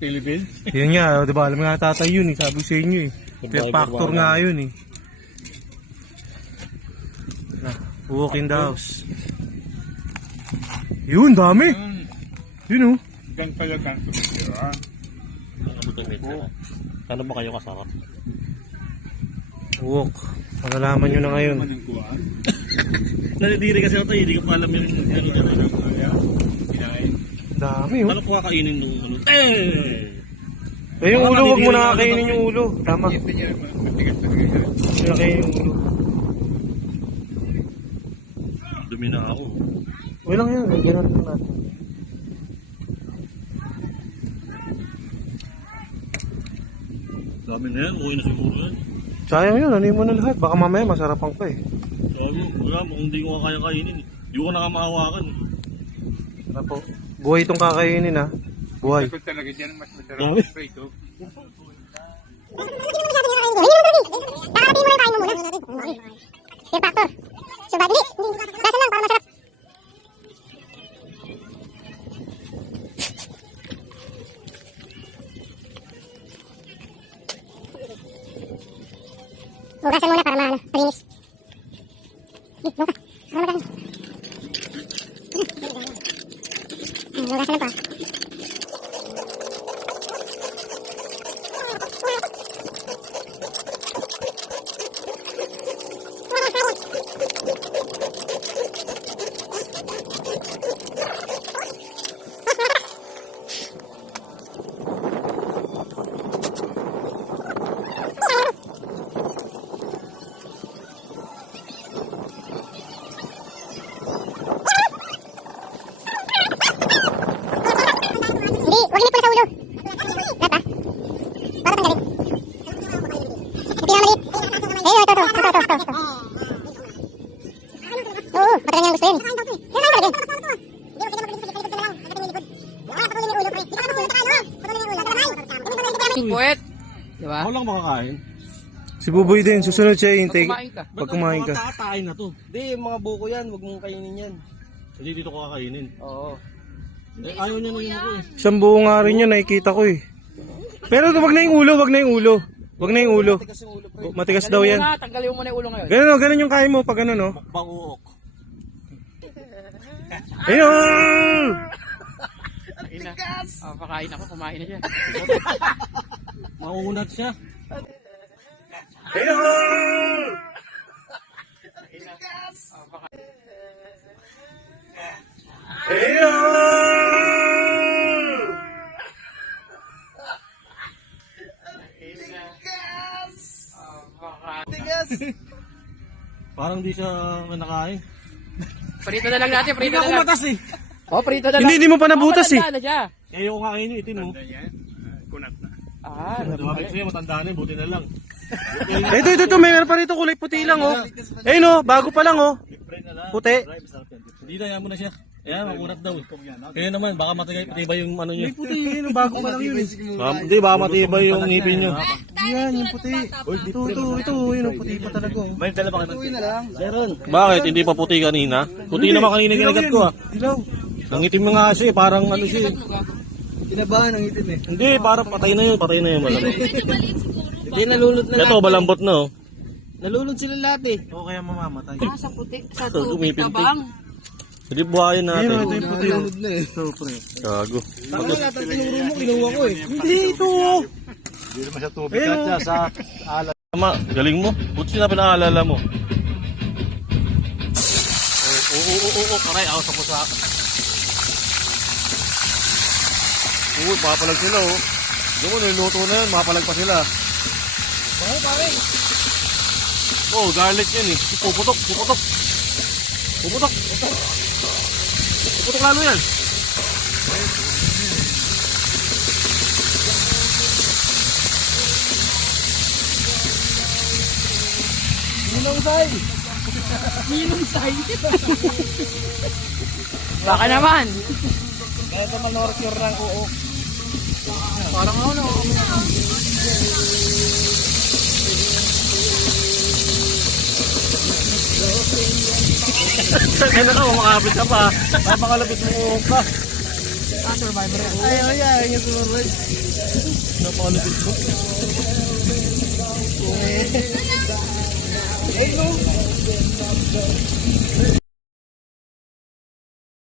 Philippines? Yun nga, di ba? Alam nga tatay yun eh. Sabi sa inyo eh. Fear factor nga yun eh. Walk in the house. Yun, dami. Yun oh. Gan pala kang tumitira. Kano ba kayo kasarap? Walk. Malalaman nyo na ngayon. Nanidiri kasi ako tayo, hindi ko pa alam yung ano gano'n. Dami oh. Paano ko kakainin ng ano? Eh, yung ulo, wag mo na kakainin yung ulo. Tama. Kakainin yung ulo. Dumi na ako. Walang yan, ganyan lang natin. Dami na yan, okay na siguro yan. Sayang yun, ano mo na lahat. Baka mamaya masarapan pa eh. Sabi mo, wala, hindi ko kaya kainin eh. Hindi ko na kamahawakan eh. Ano po? Buhay itong kakainin ha. Buhay. Kung talaga dyan, mas masarap Dami. sa ito. Fear factor. Survive. Lasa lang para masarap. Hugasan muna para malinis. Dito ka. Para magaling. Hugasan lang pa. Oo, patayin ang gusto yun. Yun lang talaga. Puwet. Diba? Ako lang makakain. Si Buboy din, susunod siya intake. Kumain ka. Pag kumain ka. Kakain na to. Hindi, yung mga buko yan, huwag mong kainin yan. Hindi dito ko kakainin. Oo. Eh, ayaw niya na yung ako eh. Isang buo nga rin yun, nakikita ko eh. Pero wag na yung ulo, wag na yung ulo. Wag na yung ulo. Tigas yung ulo, pre. Matigas daw yan. Tanggalin mo muna yung ulo ngayon. Ganun o, ganun yung kain mo pag ganun o. Mukbang uok. Ayun! Ina. Pakain ako, kumain na siya. Maunat siya. Ayun! Ayun! Parang di siya nakain. Prito na lang natin, Hindi prito na na lang. kumatas eh. Oh, prito na lang. Hindi mo pa nabutas eh. Matanda na siya. Kaya yung kain niyo, itin mo. Yan, kunat na. Ah, Sabi ko sa'yo, matanda na yun, buti na lang. Ito, meron pa rito kulay puti lang oh. Ayun oh, bago pa lang oh. Different na lang. Puti. Hindi na, yan mo na siya. Ayan, makunat daw. Kaya naman, baka matibay yung ano niya. Puti yun, bago pa lang yun eh. Hindi, baka matibay yung ngipin niya. Yan, yung puti. Ito, yun oh, puti pa talaga oh. May dala pa ka Uwi na lang. Meron. Bakit? Hindi pa puti kanina? Puti naman kanina ginagat ko ah. Dilaw. Nangitim na nga siya eh, parang ano siya eh. Kinabahan ang itim eh. Hindi, parang patay na yun malamig. Hindi, nalulot na Ito, balambot na oh. Nalulot sila lahat eh. O kaya mamamatay. sa puti, sa Ito, tubig umipintig. tabang. Hindi buhayin natin. Ito yung puti oh. Nalulot na eh. Ito, pre. Gago. Tama nga, lahat ng tinuro mo, kinuha ko eh. Hindi, ito oh. Hindi naman siya tubig at siya sa alat. Tama, galing mo. Buti na pinaalala mo. Oo, paray, ako sa pusa. Oo, mapalag sila oh. Doon mo, niluto na yan, mapalag pa sila. Oo, pare. Oh, garlic yan eh. Puputok. Puputok lalo yan. Minong say. Baka naman. Kaya ito manorcure ng uok. Parang ano. Kaya na ka, makakapit ka pa. Napakalapit mo ka. survivor ako. Ayaw, ayaw yung survive. Napakalupit mo. Eh, no.